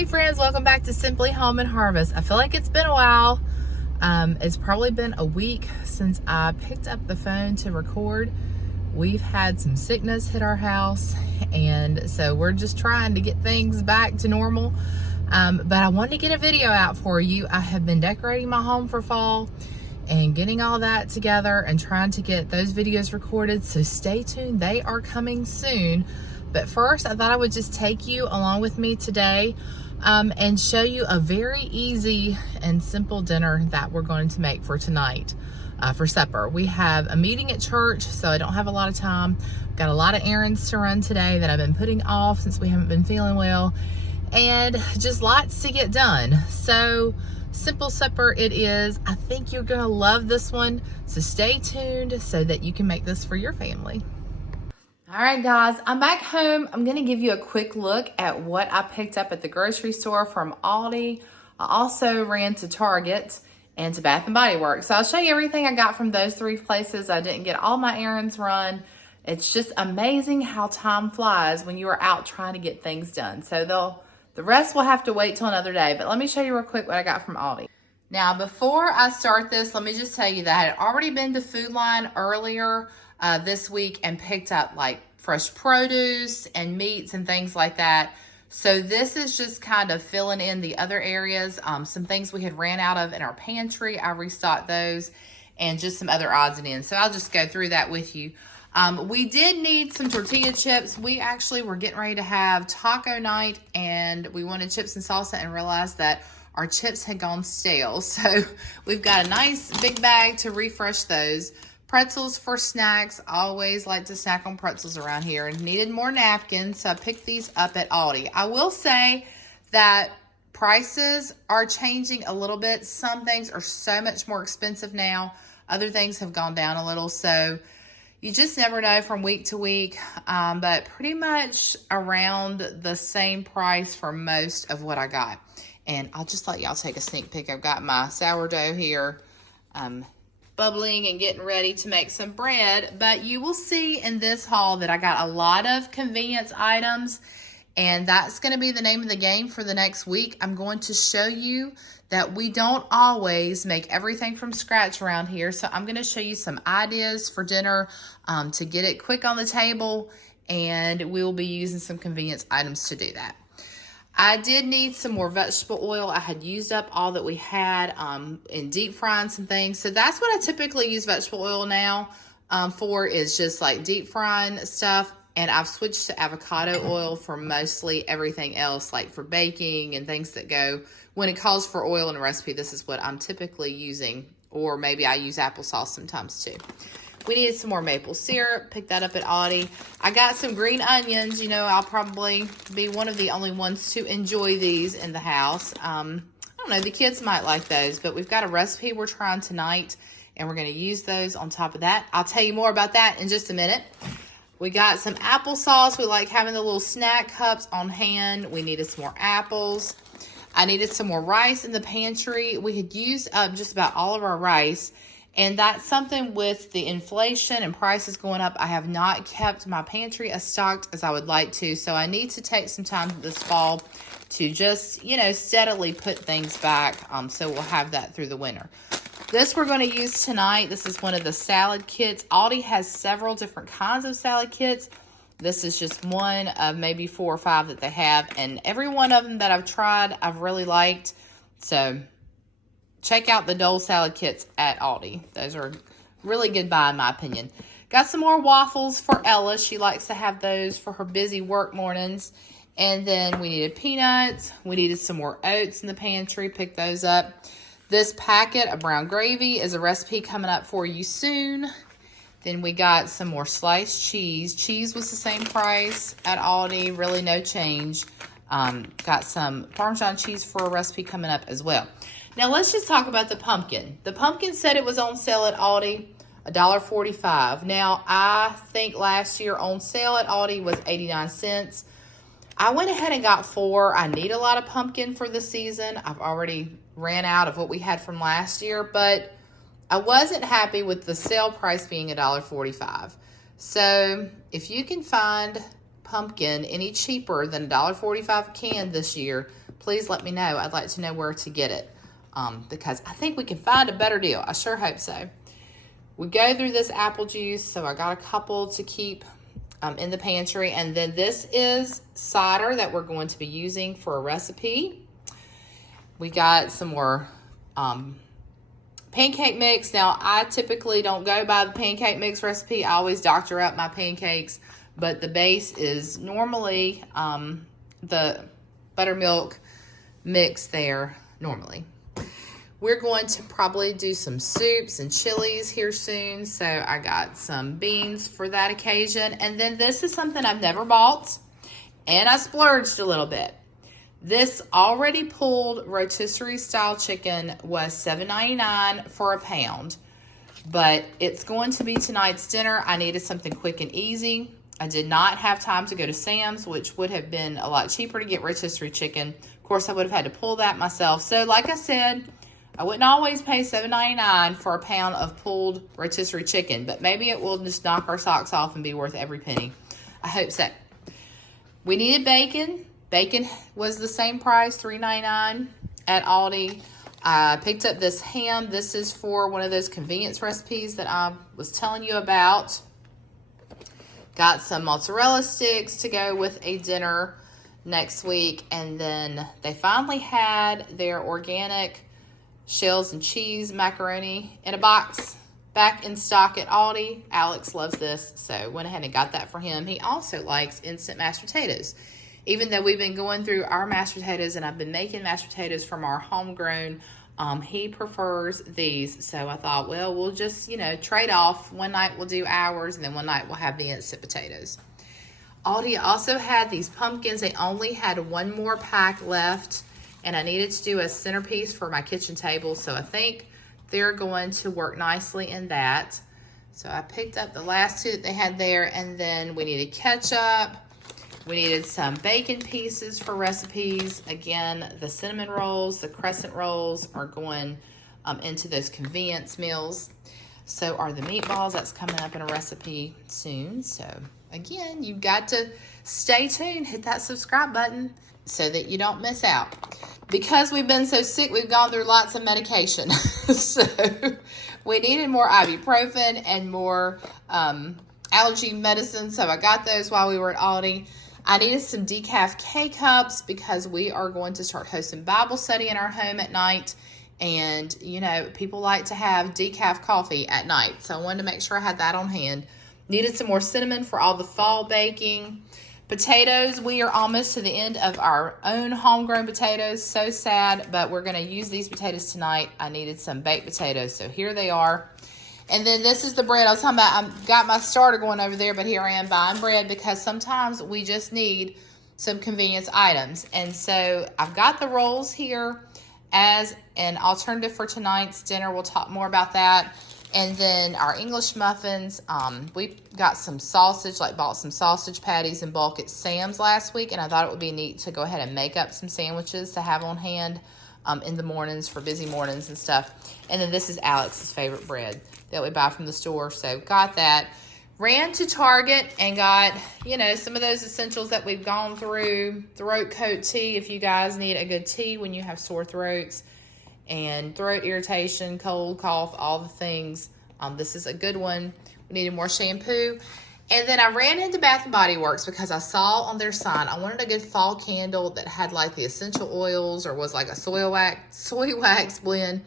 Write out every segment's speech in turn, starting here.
Hey friends, welcome back to Simply Home and Harvest. I feel like it's been a while. It's probably been a week since I picked up the phone to record. We've had some sickness hit our house, and so we're just trying to get things back to normal. But I wanted to get a video out for you. I have been decorating my home for fall and getting all that together and trying to get those videos recorded, so stay tuned. They are coming soon. But first, I thought I would just take you along with me today and show you a very easy and simple dinner that we're going to make for tonight for supper. We have a meeting at church, so I don't have a lot of time. Got a lot of errands to run today that I've been putting off since we haven't been feeling well, and just lots to get done. So simple supper it is. I think you're gonna love this one, so stay tuned so that you can make this for your family. All right, guys, I'm back home. I'm gonna give you a quick look at what I picked up at the grocery store from Aldi. I also ran to Target and to Bath & Body Works. So I'll show you everything I got from those three places. I didn't get all my errands run. It's just amazing how time flies when you are out trying to get things done. So the rest will have to wait till another day, but let me show you real quick what I got from Aldi. Now, before I start this, let me just tell you that I had already been to Food Line earlier this week and picked up like fresh produce and meats and things like that. So this is just kind of filling in the other areas. Some things we had ran out of in our pantry, I restocked those, and just some other odds and ends. So I'll just go through that with you. We did need some tortilla chips. We actually were getting ready to have taco night, and we wanted chips and salsa and realized that our chips had gone stale. So we've got a nice big bag to refresh those. Pretzels for snacks. Always like to snack on pretzels around here. And needed more napkins, so I picked these up at Aldi. I will say that prices are changing a little bit. Some things are so much more expensive now. Other things have gone down a little. So you just never know from week to week. But pretty much around the same price for most of what I got. And I'll just let y'all take a sneak peek. I've got my sourdough here. Bubbling and getting ready to make some bread, but you will see in this haul that I got a lot of convenience items, and that's going to be the name of the game for the next week. I'm going to show you that we don't always make everything from scratch around here, so I'm going to show you some ideas for dinner to get it quick on the table, and we will be using some convenience items to do that. I did need some more vegetable oil. I had used up all that we had in deep frying some things. So that's what I typically use vegetable oil now for, is just like deep frying stuff. And I've switched to avocado oil for mostly everything else, like for baking and things that go. When it calls for oil in a recipe, this is what I'm typically using. Or maybe I use applesauce sometimes too. We needed some more maple syrup. Picked that up at Aldi. I got some green onions. You know, I'll probably be one of the only ones to enjoy these in the house. I don't know, the kids might like those, but we've got a recipe we're trying tonight, and we're going to use those on top of that. I'll tell you more about that in just a minute. We got some applesauce. We like having the little snack cups on hand. We needed some more apples. I needed some more rice in the pantry. We had used up just about all of our rice. And that's something with the inflation and prices going up. I have not kept my pantry as stocked as I would like to. So I need to take some time this fall to just, you know, steadily put things back. So we'll have that through the winter. This we're going to use tonight. This is one of the salad kits. Aldi has several different kinds of salad kits. This is just one of maybe 4 or 5 that they have. And every one of them that I've tried, I've really liked. So check out the Dole salad kits at Aldi. Those are really good buy in my opinion. Got some more waffles for Ella. She likes to have those for her busy work mornings. And then we needed peanuts. We needed some more oats in the pantry. Pick those up. This packet of brown gravy is a recipe coming up for you soon. Then we got some more sliced cheese. Cheese was the same price at Aldi. Really no change. Got some Parmesan cheese for a recipe coming up as well. Now, let's just talk about the pumpkin. The pumpkin said it was on sale at Aldi, $1.45. Now, I think last year on sale at Aldi was 89 cents. I went ahead and got 4. I need a lot of pumpkin for the season. I've already ran out of what we had from last year, but I wasn't happy with the sale price being $1.45. So, if you can find pumpkin any cheaper than $1.45 a can this year, please let me know. I'd like to know where to get it because I think we can find a better deal. I sure hope so. We go through this apple juice, so I got a couple to keep in the pantry. And then this is cider that we're going to be using for a recipe. We got some more pancake mix. Now, I typically don't go by the pancake mix recipe. I always doctor up my pancakes, but the base is normally the buttermilk mix there normally. We're going to probably do some soups and chilies here soon, so I got some beans for that occasion. And then this is something I've never bought, and I splurged a little bit. This already pulled rotisserie style chicken was $7.99 for a pound, but it's going to be tonight's dinner. I needed something quick and easy. I did not have time to go to Sam's, which would have been a lot cheaper to get rotisserie chicken. Of course, I would have had to pull that myself. So like I said, I wouldn't always pay $7.99 for a pound of pulled rotisserie chicken, but maybe it will just knock our socks off and be worth every penny. I hope so. We needed bacon. Bacon was the same price, $3.99 at Aldi. I picked up this ham. This is for one of those convenience recipes that I was telling you about. Got some mozzarella sticks to go with a dinner next week. And then they finally had their organic shells and cheese macaroni in a box back in stock at Aldi. Alex loves this, so went ahead and got that for him. He also likes instant mashed potatoes. Even though we've been going through our mashed potatoes and I've been making mashed potatoes from our homegrown, he prefers these. So I thought, well, we'll just, trade off. One night we'll do ours, and then one night we'll have the instant potatoes. Aldi also had these pumpkins. They only had one more pack left, and I needed to do a centerpiece for my kitchen table, so I think they're going to work nicely in that. So I picked up the last two that they had there, and then we needed ketchup. We needed some bacon pieces for recipes. Again, the cinnamon rolls, the crescent rolls are going into those convenience meals. So are the meatballs. That's coming up in a recipe soon. So again, you've got to stay tuned. Hit that subscribe button so that you don't miss out. Because we've been so sick, we've gone through lots of medication. So we needed more ibuprofen and more allergy medicine. So I got those while we were at Aldi. I needed some decaf K-Cups because we are going to start hosting Bible study in our home at night. And, people like to have decaf coffee at night. So I wanted to make sure I had that on hand. Needed some more cinnamon for all the fall baking. Potatoes, we are almost to the end of our own homegrown potatoes. So sad, but we're going to use these potatoes tonight. I needed some baked potatoes, so here they are. And then this is the bread I was talking about. I've got my starter going over there, but here I am buying bread because sometimes we just need some convenience items. And so I've got the rolls here as an alternative for tonight's dinner. We'll talk more about that. And then our English muffins, we got some sausage, bought some sausage patties in bulk at Sam's last week. And I thought it would be neat to go ahead and make up some sandwiches to have on hand in the mornings for busy mornings and stuff. And then this is Alex's favorite bread that we buy from the store. So got that. Ran to Target and got, some of those essentials that we've gone through. Throat coat tea, if you guys need a good tea when you have sore throats and throat irritation, cold, cough, all the things. This is a good one. We needed more shampoo. And then I ran into Bath & Body Works because I saw on their sign, I wanted a good fall candle that had the essential oils or was a soy wax blend.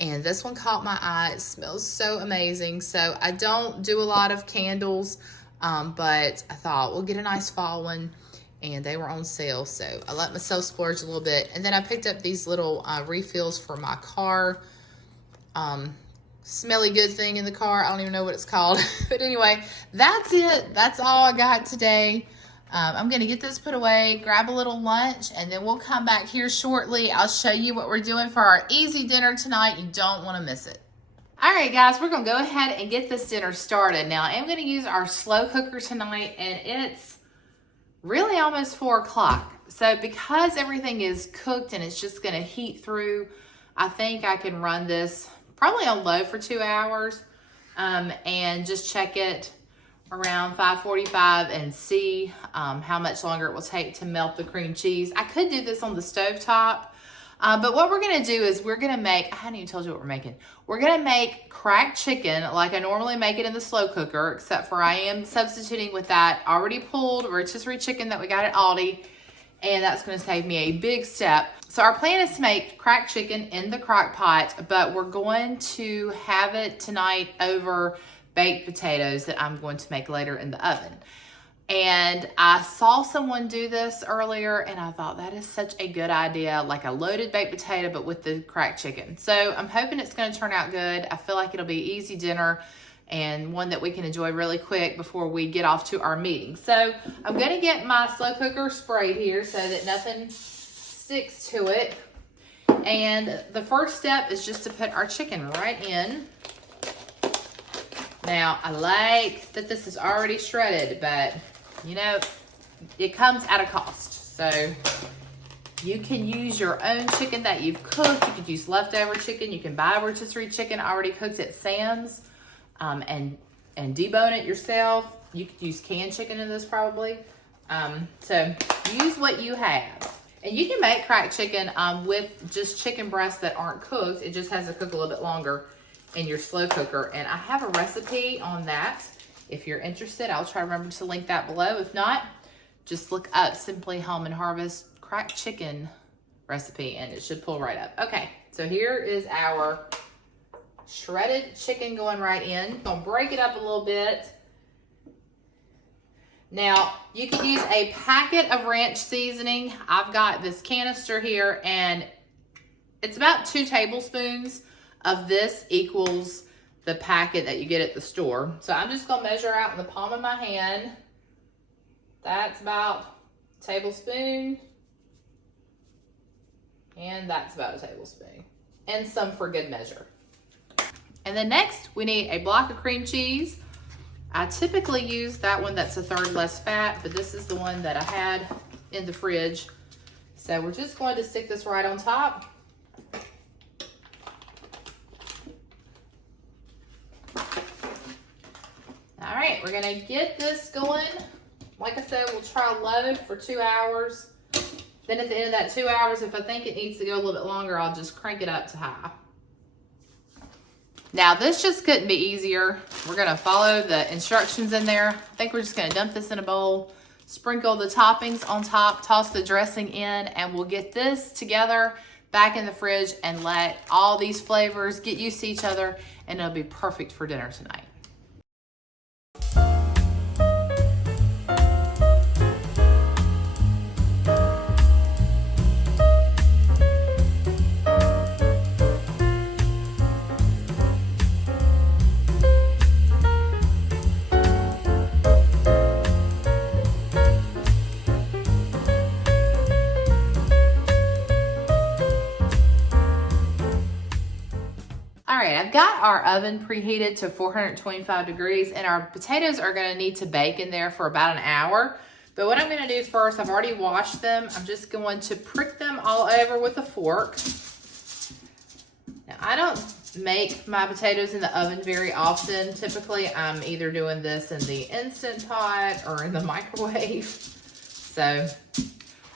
And this one caught my eye. It smells so amazing. So I don't do a lot of candles, but I thought we'll get a nice fall one. And they were on sale, so I let myself splurge a little bit. And then I picked up these little refills for my car. Smelly good thing in the car. I don't even know what it's called. But anyway, that's it. That's all I got today. I'm going to get this put away, grab a little lunch, and then we'll come back here shortly. I'll show you what we're doing for our easy dinner tonight. You don't want to miss it. All right, guys, we're going to go ahead and get this dinner started. Now, I am going to use our slow cooker tonight, and it's really almost 4 o'clock. So because everything is cooked and it's just going to heat through, I think I can run this probably on low for 2 hours and just check it around 5:45 and see how much longer it will take to melt the cream cheese. I could do this on the stovetop, but what we're gonna do is we're gonna make, I hadn't even told you what we're making. We're gonna make cracked chicken like I normally make it in the slow cooker, except for I am substituting with that already pulled rotisserie chicken that we got at Aldi, and that's gonna save me a big step. So our plan is to make cracked chicken in the crock pot, but we're going to have it tonight over baked potatoes that I'm going to make later in the oven. And I saw someone do this earlier and I thought that is such a good idea, like a loaded baked potato but with the cracked chicken. So I'm hoping it's going to turn out good. I feel like it'll be an easy dinner and one that we can enjoy really quick before we get off to our meeting. So I'm going to get my slow cooker sprayed here so that nothing sticks to it. And the first step is just to put our chicken right in. Now, I like that this is already shredded, but you know, it comes at a cost. So you can use your own chicken that you've cooked. You could use leftover chicken. You can buy rotisserie chicken already cooked at Sam's and debone it yourself. You could use canned chicken in this probably. So use what you have. And you can make cracked chicken with just chicken breasts that aren't cooked. It just has to cook a little bit longer in your slow cooker. And I have a recipe on that. If you're interested, I'll try to remember to link that below. If not, just look up Simply Home and Harvest cracked chicken recipe and it should pull right up. Okay, so here is our shredded chicken going right in. I'm gonna break it up a little bit. Now, you can use a packet of ranch seasoning. I've got this canister here and it's about 2 tablespoons of this equals the packet that you get at the store. So I'm just gonna measure out in the palm of my hand. That's about a tablespoon. And that's about a tablespoon. And some for good measure. And then next, we need a block of cream cheese. I typically use that one that's a third less fat, but this is the one that I had in the fridge. So we're just going to stick this right on top. All right, we're gonna get this going. Like I said, we'll try low for 2 hours. Then at the end of that 2 hours, if I think it needs to go a little bit longer, I'll just crank it up to high. Now, this just couldn't be easier. We're gonna follow the instructions in there. I think we're just gonna dump this in a bowl, sprinkle the toppings on top, toss the dressing in, and we'll get this together back in the fridge and let all these flavors get used to each other, and it'll be perfect for dinner tonight. All right, I've got our oven preheated to 425 degrees and our potatoes are gonna need to bake in there for about an hour. But what I'm gonna do is first, I've already washed them. I'm just going to prick them all over with a fork. Now, I don't make my potatoes in the oven very often. Typically, I'm either doing this in the Instant Pot or in the microwave. So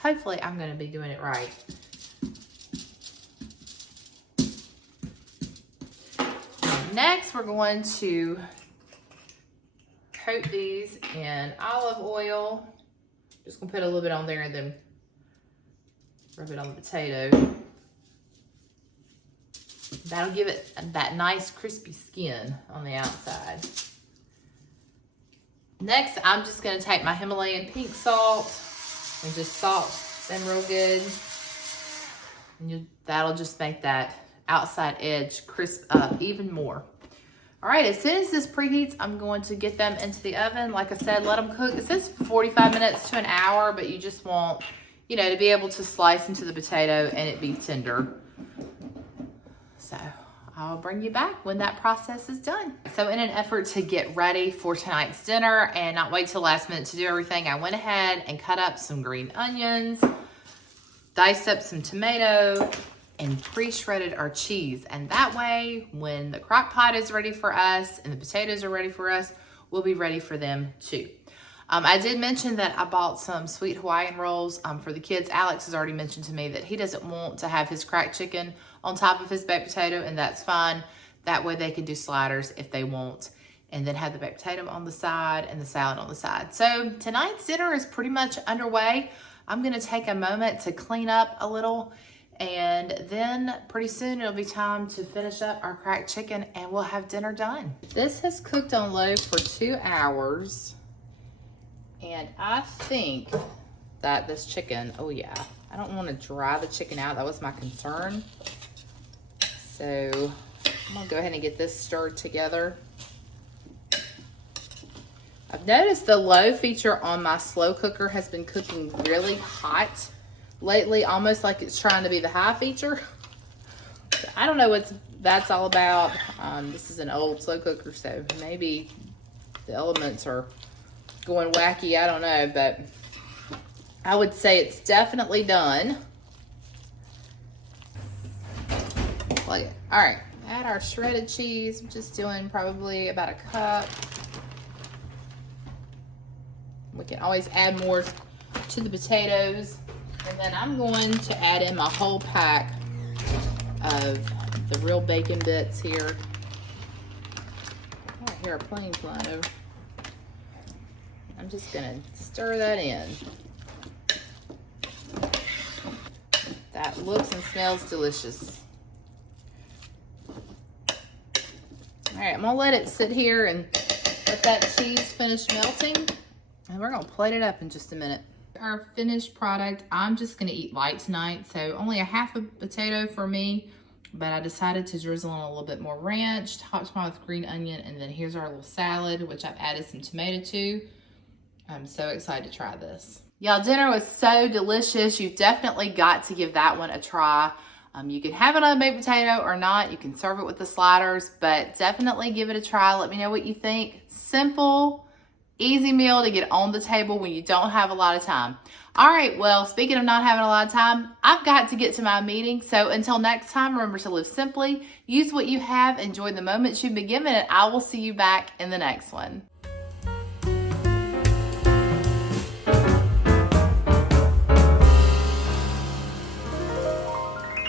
hopefully I'm gonna be doing it right. Next, we're going to coat these in olive oil. Just gonna put a little bit on there and then rub it on the potato. That'll give it that nice crispy skin on the outside. Next, I'm just gonna take my Himalayan pink salt and just salt them real good. And that'll just make that outside edge crisp up even more. All right, as soon as this preheats, I'm going to get them into the oven. Like I said, let them cook. It says 45 minutes to an hour, but you just want, you know, to be able to slice into the potato and it be tender. So I'll bring you back when that process is done. So in an effort to get ready for tonight's dinner and not wait till last minute to do everything, I went ahead and cut up some green onions, diced up some tomato, and pre-shredded our cheese. And that way, when the crock pot is ready for us and the potatoes are ready for us, will be ready for them too. I did mention that I bought some sweet Hawaiian rolls for the kids. Alex has already mentioned to me that he doesn't want to have his cracked chicken on top of his baked potato, and that's fine. That way they can do sliders if they want, and then have the baked potato on the side and the salad on the side. So tonight's dinner is pretty much underway. I'm gonna take a moment to clean up a little, and then pretty soon it'll be time to finish up our cracked chicken and we'll have dinner done. This has cooked on low for 2 hours. And I think that this chicken, oh yeah, I don't want to dry the chicken out. That was my concern. So I'm gonna go ahead and get this stirred together. I've noticed the low feature on my slow cooker has been cooking really hot lately, almost like it's trying to be the high feature. I don't know what that's all about. This is an old slow cooker, so maybe the elements are going wacky, I don't know, but I would say it's definitely done. Plug it. All right, add our shredded cheese. I'm just doing probably about a cup. We can always add more to the potatoes. And then I'm going to add in my whole pack of the real bacon bits here. Oh, I hear a plane flying over. I'm just gonna stir that in. That looks and smells delicious. All right, I'm gonna let it sit here and let that cheese finish melting. And we're gonna plate it up in just a minute. Our finished product, I'm just gonna eat light tonight. So only a half a potato for me, but I decided to drizzle on a little bit more ranch, topped mine with green onion, and then here's our little salad, which I've added some tomato to. I'm so excited to try this. Y'all, dinner was so delicious. You've definitely got to give that one a try. You can have it on a baked potato or not. You can serve it with the sliders, but definitely give it a try. Let me know what you think. Simple, easy meal to get on the table when you don't have a lot of time. All right, well, speaking of not having a lot of time, I've got to get to my meeting. So until next time, remember to live simply, use what you have, enjoy the moments you've been given, and I will see you back in the next one.